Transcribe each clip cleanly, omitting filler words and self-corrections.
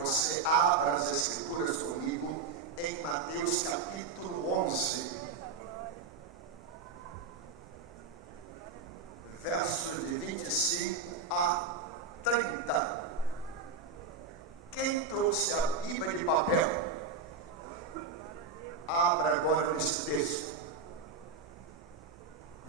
você abra as Escrituras comigo em Mateus capítulo 11, versos de 25 a 30. Quem trouxe a Bíblia de papel? Abra agora nesse texto.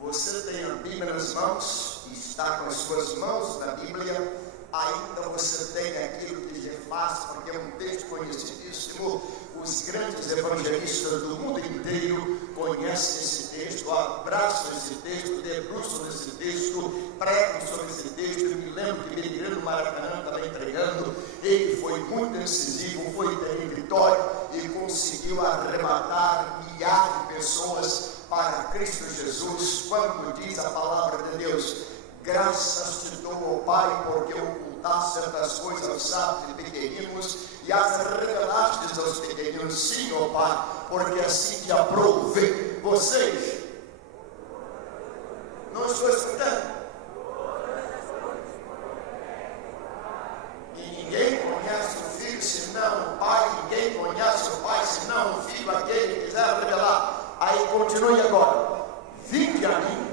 Você tem a Bíblia nas mãos, está com as suas mãos na Bíblia, ainda você tem aquilo que lhe faz, porque é um texto conhecidíssimo. Os grandes evangelistas do mundo inteiro conhecem esse texto, abraçam esse texto, debruçam esse texto, pregam sobre esse texto. Eu me lembro que Benigno no Maracanã estava entregando, ele foi muito incisivo, foi território e conseguiu arrebatar milhares de pessoas para Cristo Jesus, quando diz a palavra de Deus: graças te dou, ó Pai, porque ocultaste certas coisas aos sábios e pequeninos e as revelaste aos pequeninos. Sim, ó Pai, porque assim te aprouve. Vocês não estou escutando? E ninguém conhece o Filho senão o Pai, ninguém conhece o Pai senão o Filho, aquele que quiser revelar. Aí continue agora: vinde a mim.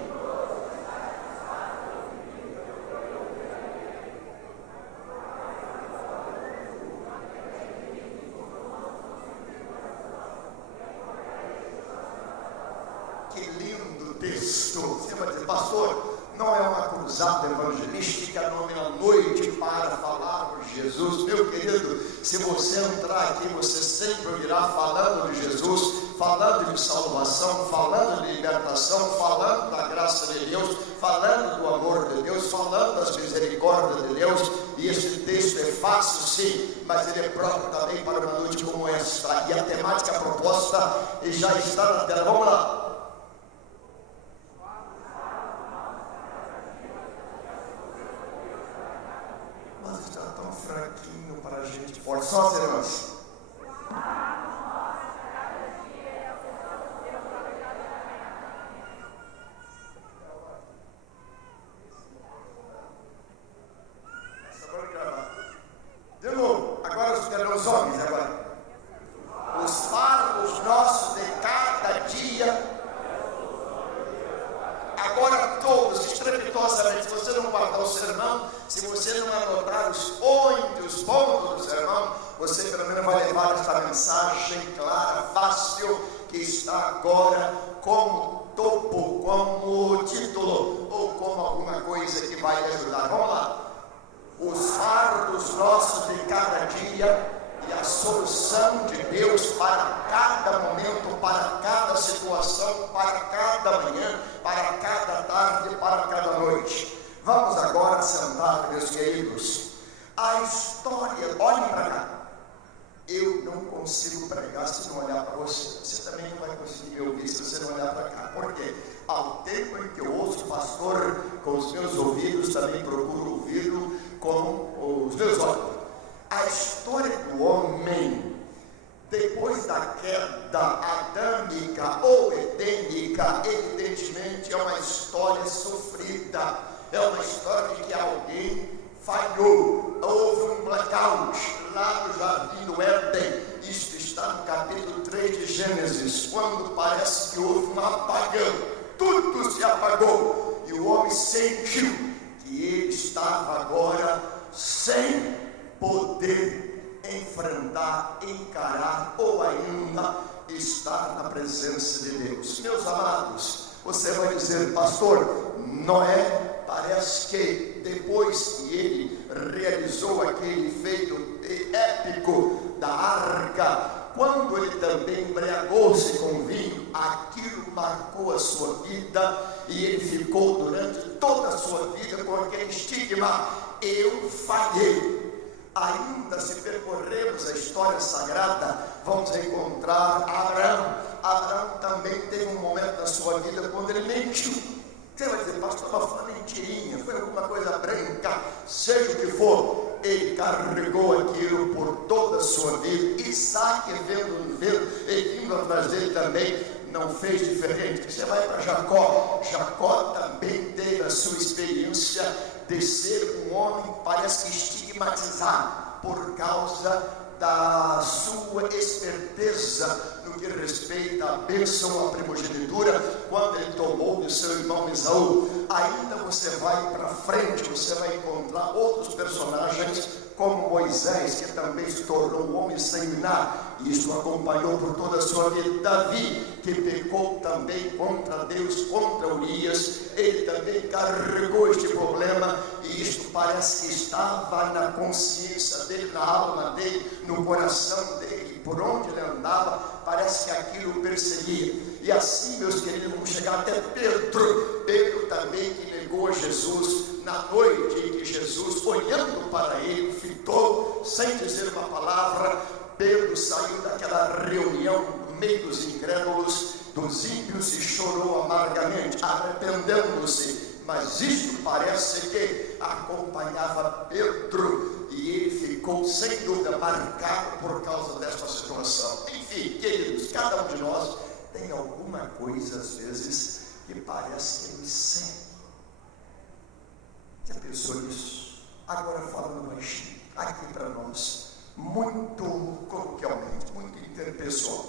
Que lindo texto. Você vai dizer: pastor, não é uma cruzada evangelística, não é uma noite para falar de Jesus. Meu querido, se você entrar aqui, você sempre ouvirá falando de Jesus, falando de salvação, falando de libertação, falando da graça de Deus, falando do amor de Deus, falando das misericórdias de Deus. E esse texto é fácil, sim, mas ele é próprio também para uma noite como esta. E a temática proposta já está na tela. Vamos lá. Mas está tão fraquinho para a gente. Forte, só as irmãs. De novo, agora os homens, agora. Os fardos nossos de cada dia. Agora todos, estrepitosamente, se você não guardar o sermão, se você não anotar os pontos do sermão, você pelo menos vai levar esta mensagem clara, fácil, que está agora como topo, como título, ou como alguma coisa que vai lhe ajudar. Vamos lá. Os fardos nossos de cada dia e a solução de Deus para cada momento, para cada situação, para cada manhã, para cada tarde, para cada noite. Vamos agora sentar, meus queridos. A história, olhem para cá. Eu não consigo pregar se não olhar para você. Você também não vai conseguir me ouvir se você não olhar para cá. Por quê? Ao tempo em que eu ouço o pastor com os meus ouvidos, também procuro ouvi-lo com os meus olhos. A história do homem, depois da queda adâmica ou edêmica, evidentemente é uma história sofrida. É uma história de que alguém falhou, houve um blackout lá no jardim do Éden. Isto está no capítulo 3 de Gênesis, quando parece que houve um apagão, tudo se apagou e o homem sentiu que ele estava agora sem poder enfrentar, encarar ou ainda estar na presença de Deus. Meus amados, você vai dizer: pastor, Noé parece que depois que ele realizou aquele feito épico da arca, quando ele também embriagou-se com vinho, aquilo marcou a sua vida e ele ficou durante toda a sua vida com aquele estigma: eu falhei. Ainda se percorrermos a história sagrada, vamos encontrar Abraão. Abraão também teve um momento na sua vida quando ele mentiu. Você vai dizer: pastor, mas foi uma mentirinha, foi alguma coisa branca, seja o que for. Ele carregou aquilo por toda a sua vida. Isaac, vindo atrás dele também, não fez diferente. Você vai para Jacó. Jacó também teve a sua experiência de ser um homem, parece que estigmatizado. por causa da sua esperteza no que respeita à bênção, à primogenitura, quando ele tomou do seu irmão Esaú. Ainda você vai para frente, você vai encontrar outros personagens, como Moisés, que também se tornou um homem sanguinário, e isso acompanhou por toda a sua vida. Davi, que pecou também contra Deus, contra Urias, ele também carregou este problema, e isto parece que estava na consciência dele, na alma dele, no coração dele, por onde ele andava, parece que aquilo o perseguia. E assim, meus queridos, vamos chegar até Pedro também, que negou a Jesus na noite em que Jesus, olhando para ele, fitou, sem dizer uma palavra. Pedro saiu daquela reunião no meio dos incrédulos, dos ímpios, e chorou amargamente, arrependendo-se. Mas isto parece que acompanhava Pedro, e ele ficou sem dúvida marcado por causa desta situação. Enfim, queridos, cada um de nós tem alguma coisa às vezes que parece que nos segue. Já pensou nisso? Agora falando baixinho, aqui para nós, muito coloquialmente, muito interpessoal.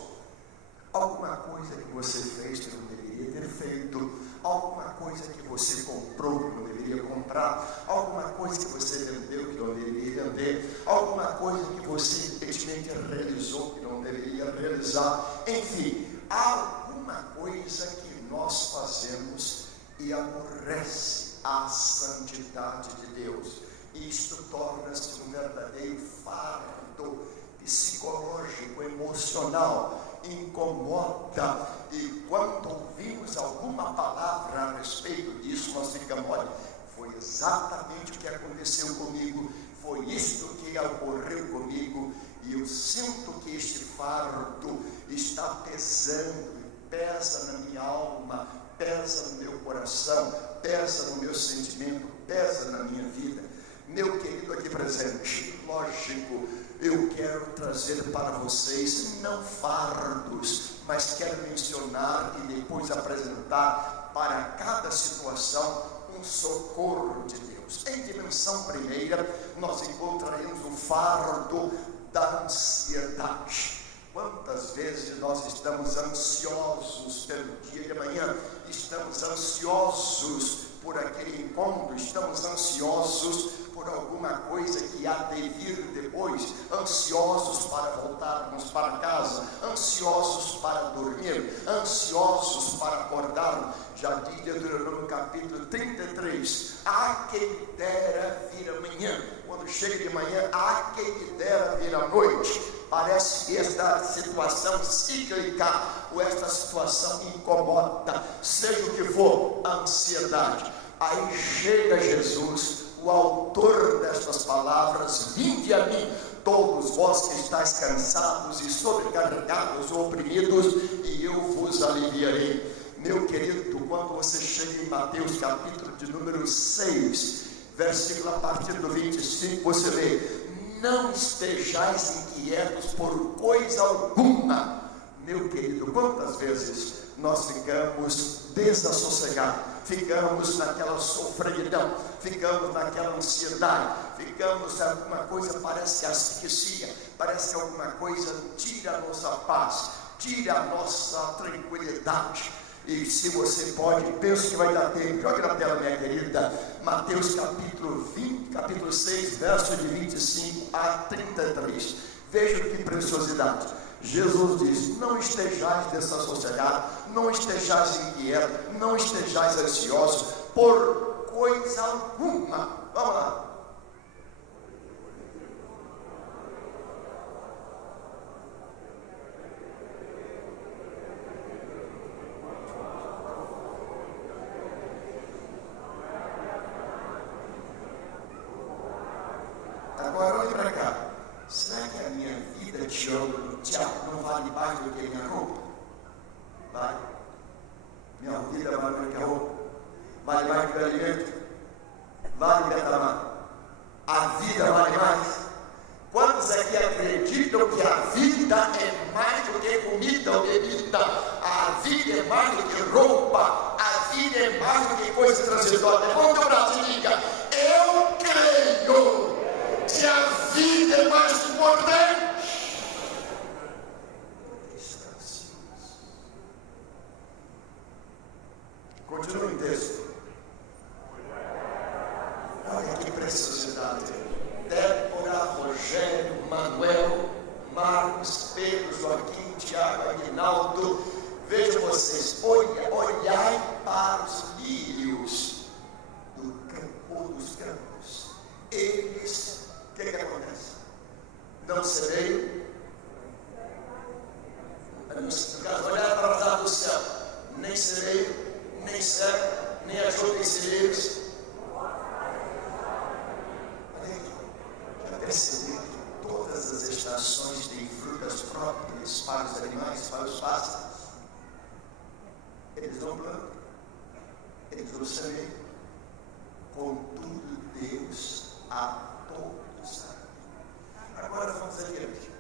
Alguma coisa que você fez que não deveria ter feito, alguma coisa que você comprou que não deveria comprar, alguma coisa que você vendeu que não deveria vender, alguma coisa que você simplesmente realizou que não deveria realizar. Enfim, há alguma coisa que nós fazemos e aborrece a santidade de Deus. Isto torna-se um verdadeiro fardo psicológico, emocional, incomoda, e quando ouvimos alguma palavra a respeito disso, nós ficamos, olha, foi exatamente o que aconteceu comigo, foi isto que ocorreu comigo, e eu sinto que este fardo está pesando, pesa na minha alma, pesa no meu coração, pesa no meu sentimento, pesa na minha vida. Meu querido aqui presente, lógico, eu quero trazer para vocês não fardos, mas quero mencionar e depois apresentar para cada situação um socorro de Deus. Em dimensão primeira, nós encontraremos o fardo da ansiedade. Quantas vezes nós estamos ansiosos pelo dia de amanhã, estamos ansiosos por aquele encontro, estamos ansiosos por alguma coisa que há de vir depois, ansiosos para voltarmos para casa, ansiosos para dormir, ansiosos para acordar. Já diz Deuteronômio capítulo 33, há quem dera vir amanhã, quando chega de manhã, há quem dera vir à noite. Parece que esta situação cíclica, ou esta situação incomoda, seja o que for, a ansiedade. Aí chega Jesus, o autor destas palavras: vinde a mim, todos vós que estáis cansados e sobrecarregados ou oprimidos, e eu vos aliviarei. Meu querido, quando você chega em Mateus capítulo de número 6, versículo a partir do 25, você lê: não estejais inquietos por coisa alguma. Meu querido, quantas vezes nós ficamos desassossegados, ficamos naquela sofreguidão, ficamos naquela ansiedade, ficamos alguma coisa, parece que asfixia, parece que alguma coisa tira a nossa paz, tira a nossa tranquilidade. E se você pode, penso que vai dar tempo, jogue na tela, minha querida, Mateus capítulo 6, verso de 25 a 33. Veja que preciosidade. Jesus diz: não estejais desassossegados, não estejais inquietos, não estejais ansiosos por coisa alguma. Vamos lá. Agora olhe para cá. Será que a minha vida de diabo não vale mais do que a minha roupa? Vale. Minha vida vale mais do que a roupa. Vale mais do que o alimento. Vale, Betamar. A vida vale mais. Quantos aqui acreditam que a vida é mais do que comida ou bebida? A vida é mais do que roupa. A vida é mais do que coisa transitória. Levanta o braço e diga: eu creio que a vida importante. Continua em texto. Olha que preciosidade. Débora, Rogério, Manuel, Marcos, Pedro, Joaquim, Tiago, Aguinaldo. Vejam vocês, olhai para os lírios do campo, dos campos. Eles, o que acontece? Não serei, no caso, olhar para as aves do céu, nem serei, nem cego, nem ajuda em celeiros. Já perceberam que todas as estações têm frutas próprias para os animais, para os pássaros? Eles não plantam, eles não semeiam. Contudo, Deus a todos sabe. Agora vamos adiante.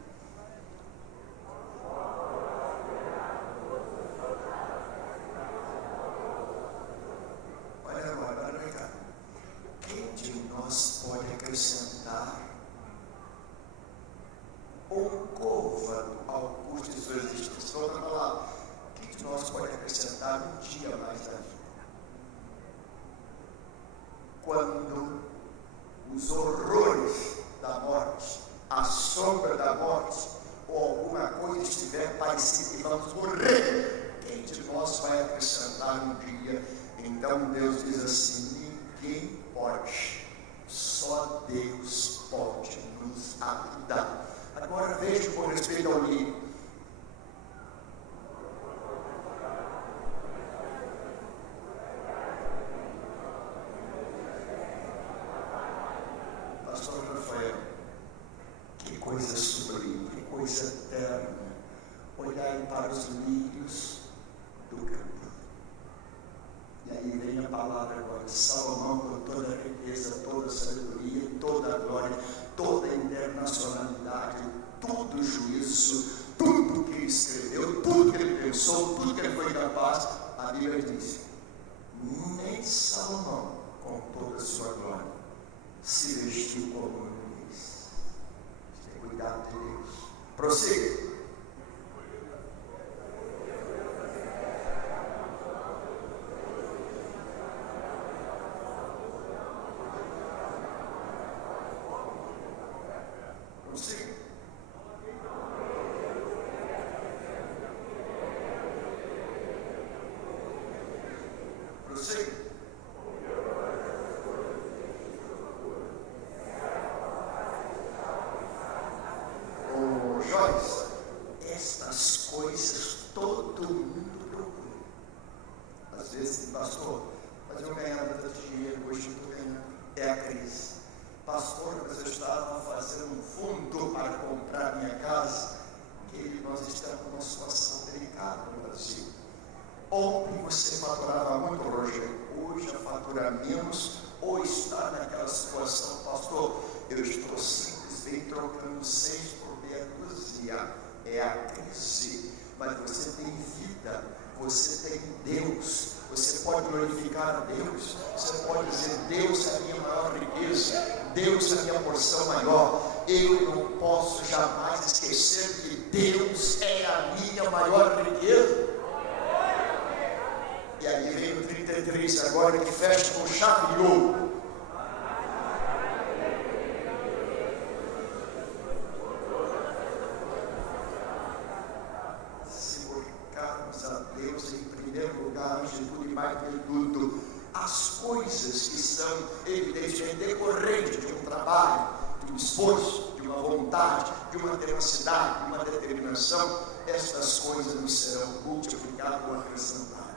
Olha agora, olha cá. Quem de nós pode acrescentar um côvado ao custo de sua existência? Outra palavra, quem de nós pode acrescentar um dia mais da vida? Quando os horrores da morte, a sombra da morte, ou alguma coisa estiver parecida e vamos morrer, quem de nós vai acrescentar um dia? Então Deus diz assim: ninguém pode, só Deus pode nos ajudar. Agora veja com respeito ao livro. Pastor Rafael, que coisa sublime, que coisa eterna, olhar para os lírios do campo. E aí vem a palavra agora, Salomão, com toda a riqueza, toda a sabedoria, toda a glória, toda a internacionalidade, todo o juízo, tudo que ele escreveu, tudo que ele pensou, tudo que ele foi capaz, a Bíblia diz: nem Salomão, com toda a sua glória, se vestiu como Luís. Tem cuidado de Deus. Prossiga. Prossiga. Prossiga. Joyce, estas coisas todo mundo procura. Às vezes, pastor, mas eu ganhava tanto dinheiro, hoje não estou ganhando. É a crise. Pastor, mas eu estava fazendo um fundo para comprar minha casa. Que nós estamos numa situação delicada no Brasil. Ontem você faturava muito, Rogério. Hoje já fatura menos, ou está naquela situação, pastor, eu estou simplesmente trocando 6 por meia dúzia. É a crise. Mas você tem vida, você tem Deus, você pode glorificar a Deus, você pode dizer: Deus é a minha maior riqueza, Deus é a minha porção maior. Eu não posso jamais esquecer que Deus é a minha maior riqueza. E aí vem o 33 agora, que fecha com chave de ouro. Se colocarmos a Deus em primeiro lugar, antes de tudo e mais de tudo, as coisas que são evidentemente decorrentes de um trabalho, de um esforço, de uma vontade, de uma tenacidade, de uma determinação, estas coisas nos serão multiplicadas ou acrescentadas.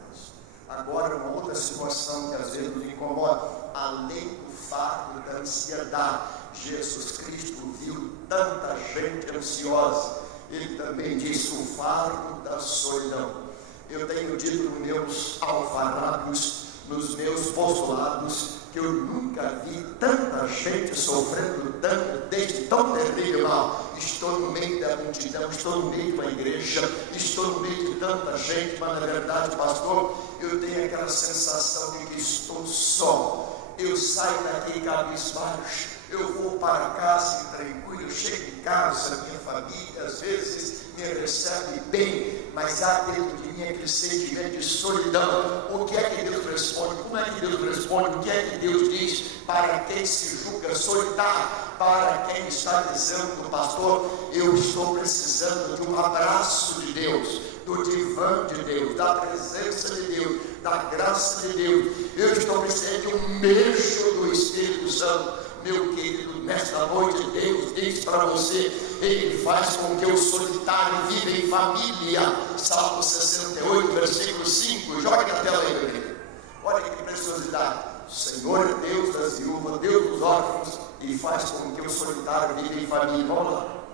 Agora, uma outra situação que às vezes nos incomoda, além do fardo da ansiedade. Jesus Cristo viu tanta gente ansiosa, ele também disse: o fardo da solidão. Eu tenho dito nos meus alfarrábios, nos meus postulados, que eu nunca vi tanta gente sofrendo tanto, desde tão terrível mal. Estou no meio da multidão, estou no meio de uma igreja, estou no meio de tanta gente, mas na verdade, pastor, eu tenho aquela sensação de que estou só. Eu saio daqui cabisbaixo, eu vou para casa tranquilo, eu chego em casa, minha família às vezes me recebe bem, mas há dentro de mim aquele sentimento de solidão. O que é que Deus responde? Como é que Deus responde? O que é que Deus diz para quem se julga solitário? Para quem está dizendo, pastor, eu estou precisando de um abraço de Deus, do divã de Deus, da presença de Deus, da graça de Deus. Eu estou precisando de um beijo do Espírito Santo. Meu querido, nesta noite Deus diz para você, Ele faz com que o solitário viva em família. Salmo 68, versículo 5. Joga na tela aí, meu querido. Olha que preciosidade. O Senhor é Deus das viúvas, Deus dos órfãos, e faz com que o solitário viva em família. Vamos lá.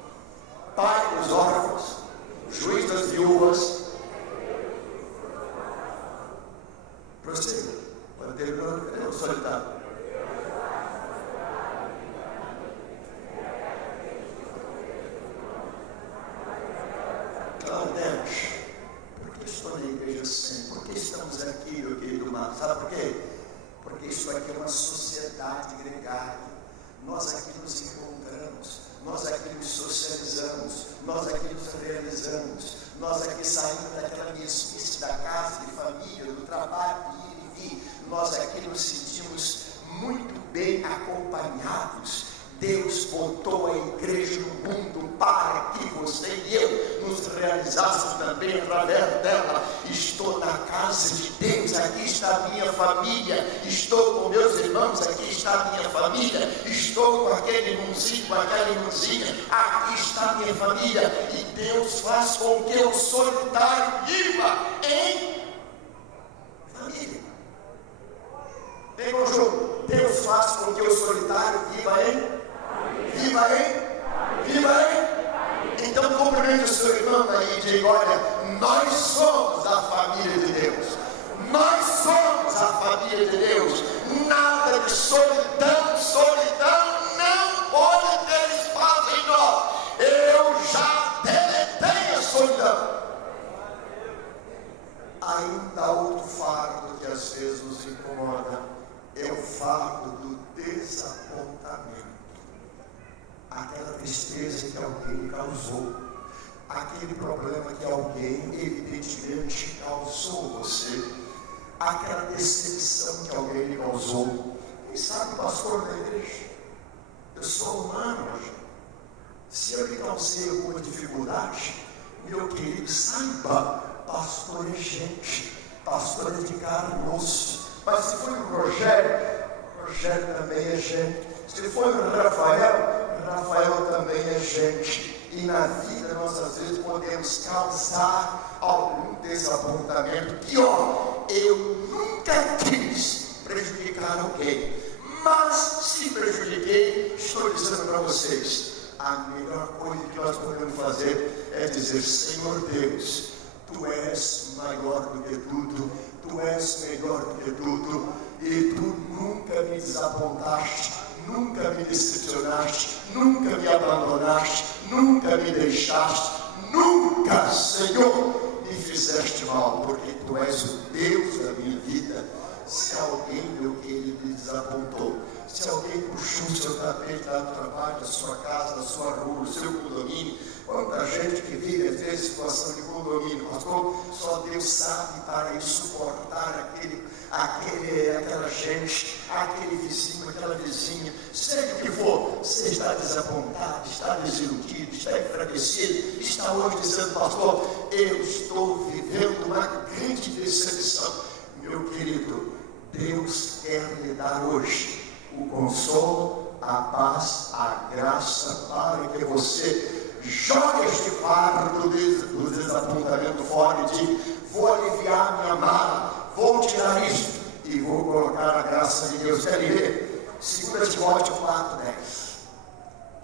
Pai dos órfãos, juiz das viúvas. Prossiga. Cadê o solitário? Claudete, por que estou na igreja sempre? Por que estamos aqui, meu querido Marcos? Sabe por quê? Porque isso aqui é uma sociedade gregária. Nós aqui nos encontramos, nós aqui nos socializamos, nós aqui nos realizamos, nós aqui saímos daquela mesmice da casa, de família, do trabalho, de ir e vir. Nós aqui nos sentimos muito bem acompanhados. Deus botou a igreja no mundo para que você e eu nos realizássemos também através dela. Estou na casa de Deus, aqui está a minha família, estou com meus irmãos, aqui está a minha família, estou com aquele irmãozinho, com aquela irmãzinha, aqui está a minha família. E Deus faz com que o solitário viva em família. Vem conjunto. Deus faz com que o solitário viva em Então cumprimente o seu irmão aí e diga, olha, nós somos a família de Deus, nós somos a família de Deus. Nada de solidão não pode ter espaço em nós. Eu já deletei a solidão. Ainda há outro fardo que às vezes nos incomoda, é o fardo do desapontamento. Aquela tristeza que alguém causou, aquele problema que alguém evidentemente causou você, aquela decepção que alguém lhe causou. Quem sabe, pastor da igreja, eu sou humano hoje. Se eu lhe causei alguma dificuldade, meu querido, saiba, pastor é gente, pastor é de carne e osso. Mas se foi o Rogério também é gente. Se foi o Rafael também é gente. E na vida nós às vezes podemos causar algum desapontamento. Pior, eu nunca quis prejudicar alguém, mas se prejudiquei, estou dizendo para vocês, a melhor coisa que nós podemos fazer é dizer, Senhor Deus, Tu és maior do que tudo, Tu és melhor do que tudo, e Tu nunca me desapontaste, nunca me decepcionaste, nunca me abandonaste, nunca me deixaste, nunca, Senhor, me fizeste mal, porque Tu és o Deus da minha vida. Se alguém, meu querido, me desapontou, se alguém puxou o seu tapete lá do trabalho, da sua casa, da sua rua, do seu condomínio, quanta gente que vive às vezes situação de condomínio, pastor, só Deus sabe para suportar aquela gente, aquele vizinho, aquela vizinha, seja o que for, você está desapontado, está desiludido, está enfraquecido, está hoje dizendo, pastor, eu estou vivendo uma grande decepção. Meu querido, Deus quer lhe dar hoje o consolo, a paz, a graça, para que você jogue este fardo do desapontamento fora e diga, vou aliviar minha mala, vou tirar isto e vou colocar a graça de Deus. Quer ler? 2 Timóteo 4:10.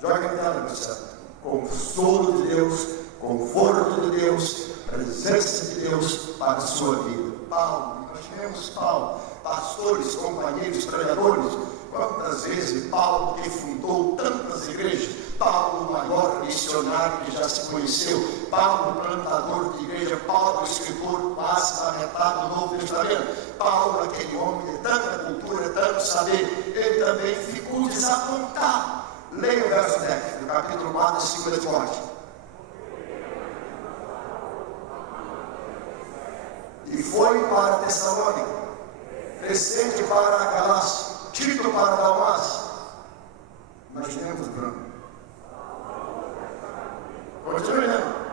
Joga na tela, meu céu. Consolo de Deus, conforto de Deus, presença de Deus para a sua vida. Paulo, nós tivemos Paulo, pastores, companheiros, pregadores. Quantas vezes Paulo que fundou tantas igrejas, Paulo, o maior missionário que já já se conheceu. Paulo, plantador de igreja, Paulo, escritor quase da metade do Novo Testamento. Paulo, aquele homem de tanta cultura, tanto saber, ele também ficou desapontado. Leia o verso 10, do capítulo 4 de 2 Timóteo. E foi para Tessalônica, Crescente para a Galácia, Tito para a Dalmácia. Imaginemos, Bruno. Continue lendo.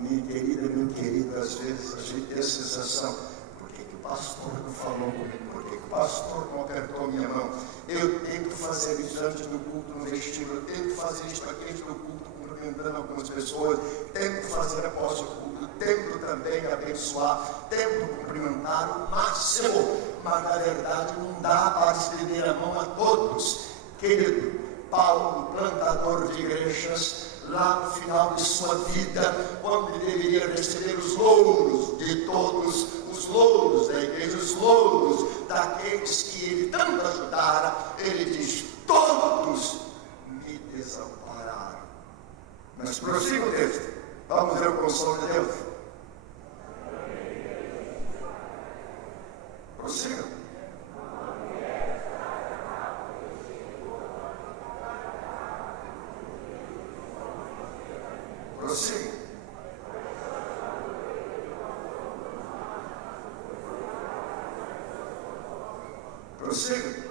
Minha querida, meu querido, às vezes a gente tem a sensação: por que o pastor não falou comigo? Por que o pastor não apertou minha mão? Eu tento fazer isso antes do culto no vestíbulo, eu tento fazer isso aqui antes do culto, cumprimentando algumas pessoas, tento fazer após o culto, tento também abençoar, tento cumprimentar o máximo, mas na verdade não dá para estender a mão a todos. Querido, Paulo, plantador de igrejas, lá no final de sua vida, quando ele deveria receber os louros de todos, os louros da igreja, os louros daqueles que ele tanto ajudara, ele diz: todos me desampararam. Mas prossiga o texto, vamos ver o consolo de Deus. Prossiga. Prossiga. Prossiga.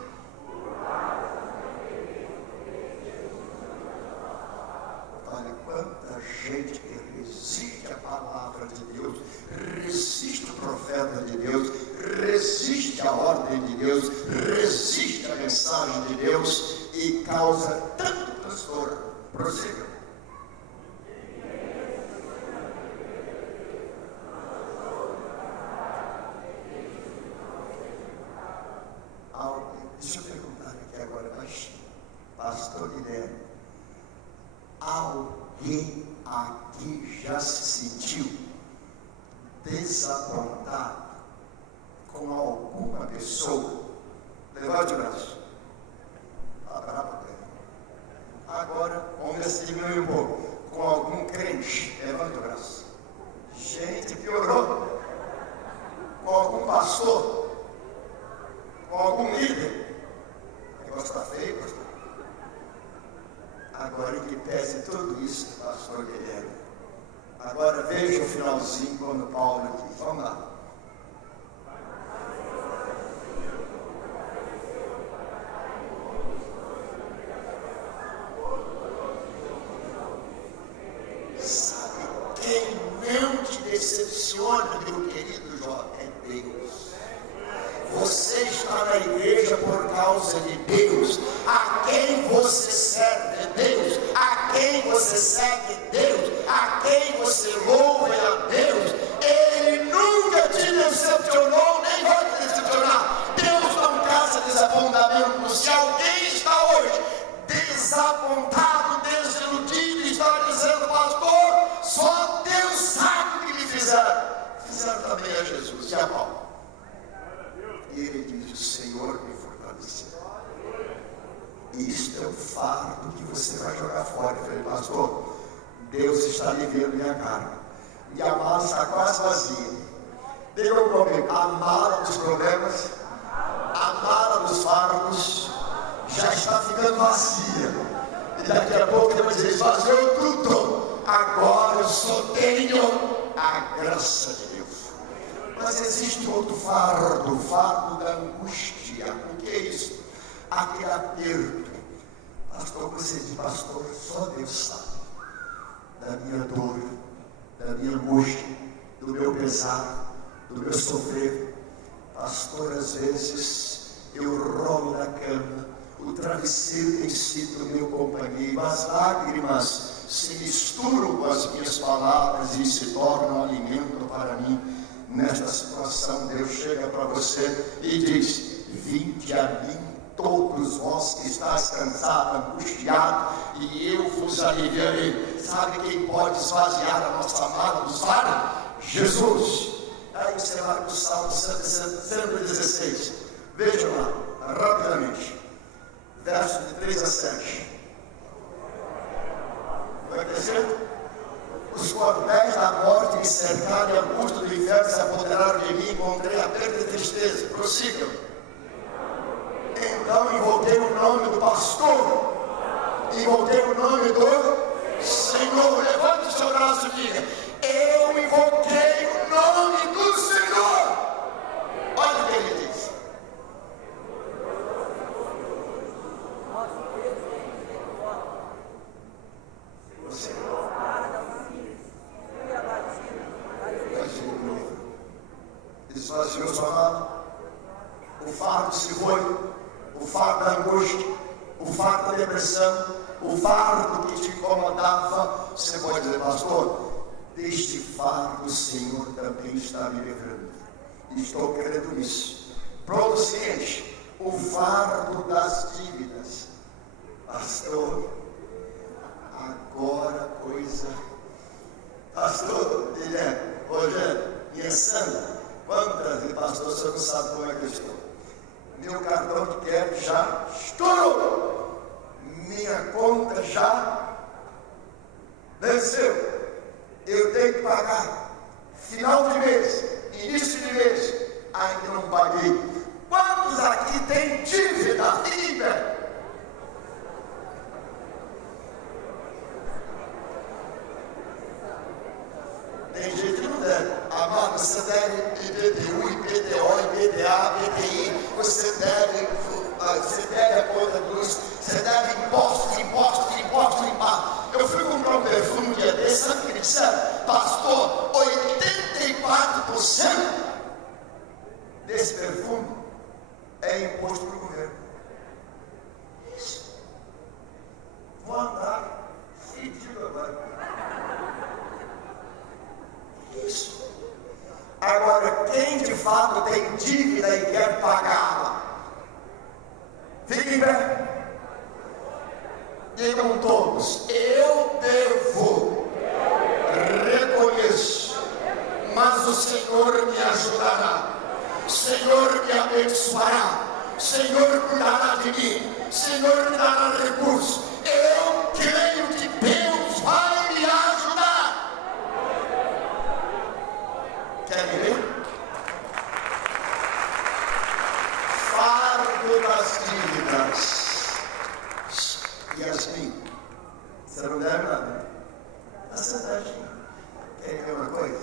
Olha quanta gente que resiste à palavra de Deus, resiste o profeta de Deus, resiste a ordem de Deus, resiste a mensagem de Deus e causa tanto transtorno. Prossiga. Deixa eu perguntar aqui agora baixinho, pastor Guilherme, alguém aqui já se sentiu desapontado com alguma pessoa? Levante o braço. Abraço dele. Agora, vamos ver se diminui um pouco. Com algum crente? Levante o braço. Gente, piorou. Com algum pastor? Com algum líder? O negócio está feio, pastor. Agora, em que pese tudo isso, pastor Guilherme. Agora veja o finalzinho, quando Paulo diz: vamos lá. Sabe quem não te decepciona, meu querido jovem? É Deus. Você está na igreja por causa de Deus. A quem você serve é Deus. A quem você segue é Deus. A quem você louva é Deus. Ele nunca te decepcionou, nem vai te decepcionar. Deus não causa desapontamento. Se alguém está hoje desapontado, desiludido, está dizendo: pastor, só Deus sabe o que me fizeram. Fizeram também a Jesus e a Paulo. E ele diz: o Senhor me fortaleceu. Isto é o fardo que você vai jogar fora. Eu falei: pastor, Deus está lhe vendo minha carne. Minha mala está quase vazia. Diga comigo: a mala dos problemas, a mala dos fardos já está ficando vazia. E daqui a pouco ele vai dizer: esvaziou tudo. Agora eu só tenho a graça de Deus. Mas existe outro fardo, o fardo da angústia. O que é isso? Aquele aperto. Pastor, você diz: pastor, só Deus sabe da minha dor, da minha angústia, do meu pesar, do meu sofrer. Pastor, às vezes eu rolo na cama, o travesseiro tem sido meu companheiro, as lágrimas se misturam com as minhas palavras e se tornam alimento para mim. Nesta situação, Deus chega para você e diz: vinde a mim, todos vós que estáis cansados, angustiados, e eu vos aliviarei. Sabe quem pode esvaziar a nossa mala dos fardos? Jesus. Aí você vai para o Salmo 116. Vejam lá, rapidamente. Verso versos de 3 a 7. Vai crescer? Os cordéis da morte me cercaram e a angústia do inferno se apoderaram de mim, encontrei a perda e tristeza. Prossigam. Então invoquei o nome do pastor, invoquei o nome do Senhor. Levante o seu braço e diga: eu invoquei o nome do Senhor. Olha o que ele diz. O Senhor. Esvaziou sua mão, o fardo se foi, o fardo da angústia, o fardo da depressão, o fardo que te incomodava. Você pode dizer: pastor, deste fardo o Senhor também está me livrando. Estou crendo nisso. Pronto, o seguinte: o fardo das dívidas. Pastor, agora a coisa. Pastor, Rogério, minha santa. Quantas vezes, pastor, você não sabe como é que eu estou? Meu cartão de crédito já estourou. Minha conta já venceu. Eu tenho que pagar. Final de mês, início de mês, ainda não paguei. Quantos aqui têm dívida? Dívida. Tem gente que não deve. Amado, você deve IPTU, IPTO, IPTA, IPTI, você deve a conta de luz, você deve imposto. Eu fui comprar um perfume um dia desse, sabe o que me disseram? Pastor, 84% desse perfume é imposto para o governo. Isso. Vou andar fedido agora. Isso. Agora, quem de fato tem dívida e quer pagá-la? Fique em pé. Digam todos: eu devo, reconheço, mas o Senhor me ajudará, o Senhor me abençoará, o Senhor cuidará de mim, o Senhor me dará recursos. Eu creio que Deus vai me ajudar. Querem ver? Fardo das dívidas. Yasmin, você não deve nada. Está sentadinho. Quer ver uma coisa?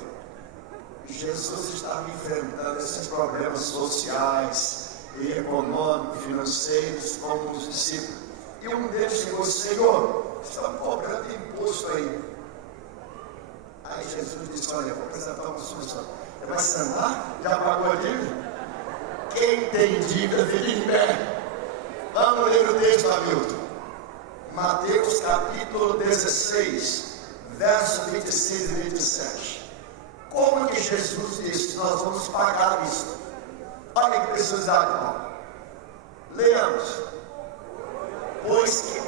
Jesus estava enfrentando esses problemas sociais e econômicos, financeiros, como os discípulos. E um deles chegou: Senhor, estão cobrando imposto aí. Aí Jesus disse: olha, eu vou apresentar uma solução. Você vai sentar? Já pagou a dívida? Quem tem dívida, fica em pé. Vamos ler o texto, Hamilton. Mateus capítulo 16, versos 26 e 27. Como que Jesus disse: nós vamos pagar isso? Olha que precisidade, irmão. Leamos. Pois que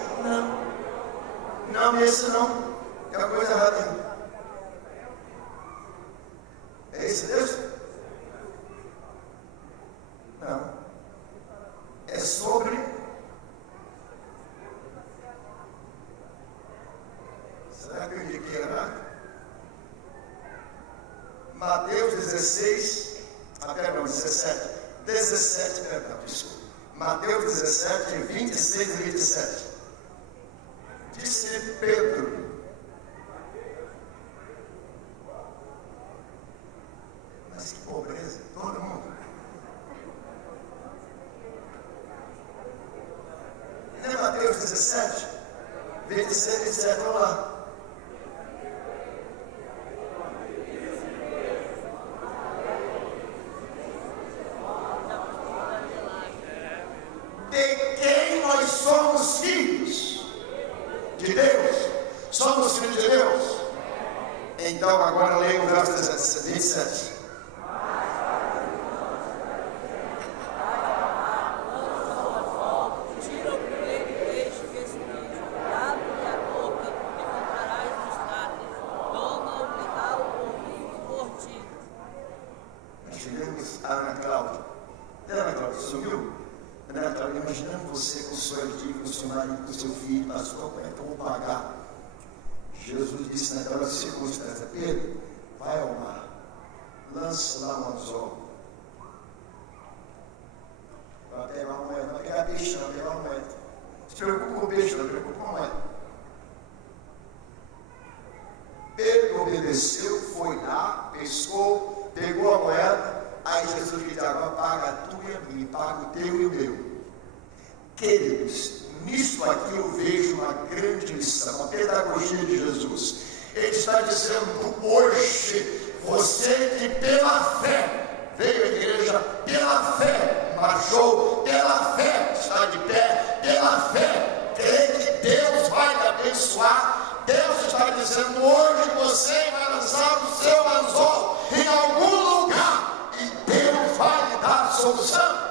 não, esse não. É uma coisa errada. É esse texto? Não. É sobre. Será que eu indiquei errado? Mateus 16, perdão, 17. 17, perdão, desculpa. Mateus 17, 26 e 27. Disse Pedro: mas que pobreza, todo mundo. Não é Mateus 17, 26 e 27, vamos lá. Somos filhos de Deus. Somos filhos de Deus. Então agora leia o verso 27. Tira o primeiro peixe que espinho, abre a boca e contarás os cátaros. Toma o metal ouvido por ti. Nós tivemos a Ana Cláudia. Ana Cláudia sumiu? Ana Cláudia, imaginamos você você com sua dívida, com seu marido, com seu filho, pastor, como é que eu vou pagar? Jesus disse naquela circunstância: Pedro, vai ao mar, lança lá um anzol. Vai pegar uma moeda, vai pegar peixe, vai pegar uma moeda. Não se preocupe com o peixe, não se preocupe com a moeda. Pedro obedeceu, foi lá, pescou, pegou a moeda. Aí Jesus disse: agora paga a tua e a minha, paga o teu e o meu. Queridos, nisso aqui eu vejo uma grande lição, a pedagogia de Jesus. Ele está dizendo: hoje, você que pela fé veio à igreja, pela fé marchou, pela fé está de pé, pela fé crê que Deus vai te abençoar. Deus está dizendo: hoje você vai lançar o seu anzol em algum lugar e Deus vai lhe dar solução.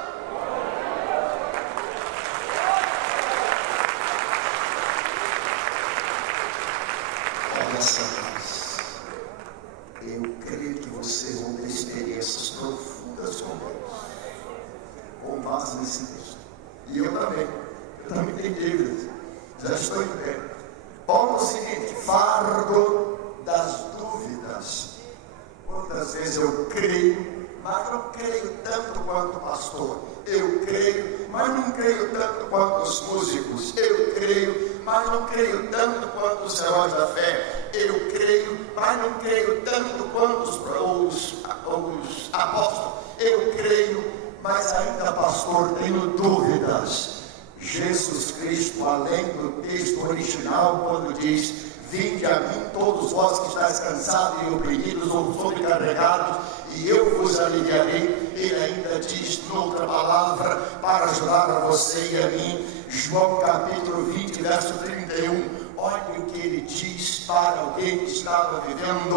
Eu creio que vocês vão ter experiências profundas com Deus, com base nesse texto. E eu também tenho dívidas, já estou em pé. Ponto seguinte: fardo das dúvidas. Quantas vezes eu creio, mas não creio tanto quanto o pastor. Eu creio, mas não creio tanto quanto os músicos. Eu creio, mas não creio tanto quanto os heróis da fé. Eu creio, mas não creio tanto quanto os apóstolos. Eu creio, mas ainda, pastor, tenho dúvidas. Jesus Cristo, além do texto original, quando diz: vinde a mim todos vós que estáis cansados e oprimidos ou sobrecarregados, e eu vos aliviarei. Ele ainda diz noutra palavra para ajudar a você e a mim. João capítulo 20, verso 31. Olha o que ele diz para alguém que estava vivendo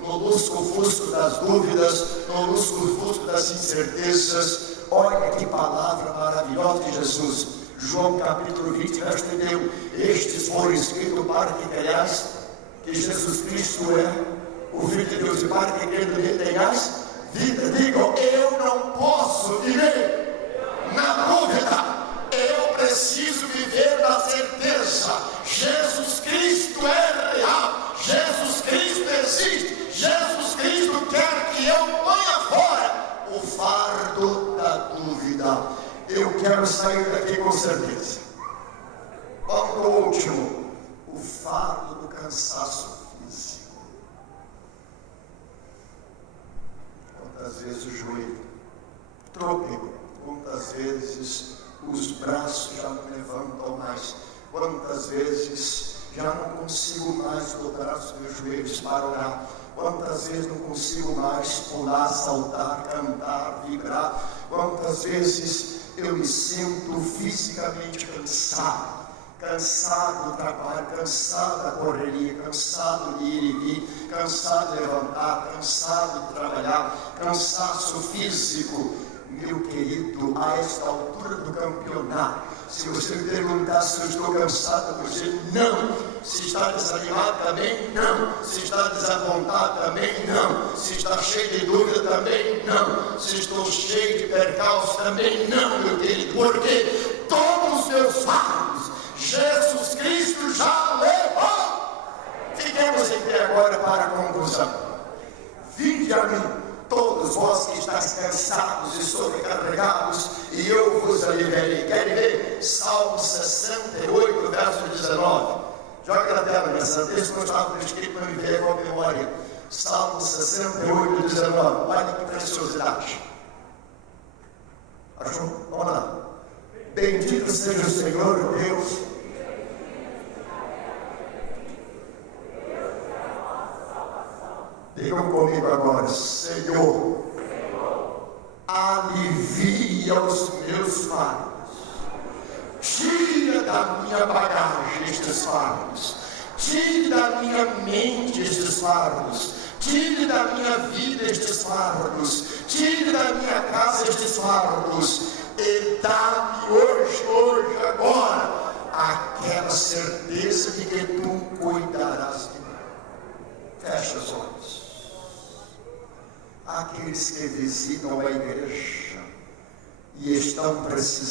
no lusco-fusco das dúvidas, no lusco-fusco das incertezas. Olha que palavra maravilhosa de Jesus. João capítulo 20, verso 31. Estes foram escritos para que creiais que Jesus Cristo é o Filho de Deus, e para que crendo nele tenhais vida. Digam: eu não posso viver na dúvida. Eu preciso viver na certeza. Jesus Cristo é real. Jesus Cristo existe. Jesus Cristo quer que eu ponha fora o fardo da dúvida. Eu quero sair daqui com certeza. Ponto último: o fardo do cansaço físico. Quantas vezes o joelho trôpego, quantas vezes os braços já não levantam mais, quantas vezes já não consigo mais dobrar os meus joelhos para orar, quantas vezes não consigo mais pular, saltar, cantar, vibrar, quantas vezes eu me sinto fisicamente cansado do trabalho, cansado da correria, cansado de ir e vir, cansado de levantar, cansado de trabalhar, cansaço físico. Meu querido, a esta altura do campeonato, se você me perguntar se eu estou cansado, eu vou dizer não. Se está desanimado, também não. Se está desapontado, também não. Se está cheio de dúvida, também não. Se estou cheio de percalço, também não, meu querido. Porque todos os meus fardos, Jesus Cristo já levou. Fiquemos em pé agora para a conclusão. Vinde a mim todos vós que estáis cansados e sobrecarregados, e eu vos aliviarei. Querem ver? Salmo 68, verso 19. Joga na tela, minha santa. Esse não estava escrito, não me veio a memória. Salmo 68, 19. Olha que preciosidade. Achou? Vamos lá. Bendito seja o Senhor Deus. Digam comigo agora: Senhor, alivia os meus fardos. Tira da minha bagagem estes fardos. Tire da minha mente estes fardos. Tire da minha vida estes fardos. Tire da minha casa estes fardos. E dá-me hoje, agora, aquela certeza de que tu cuidarás de mim. Fecha os olhos. Aqueles que visitam a igreja e estão precisando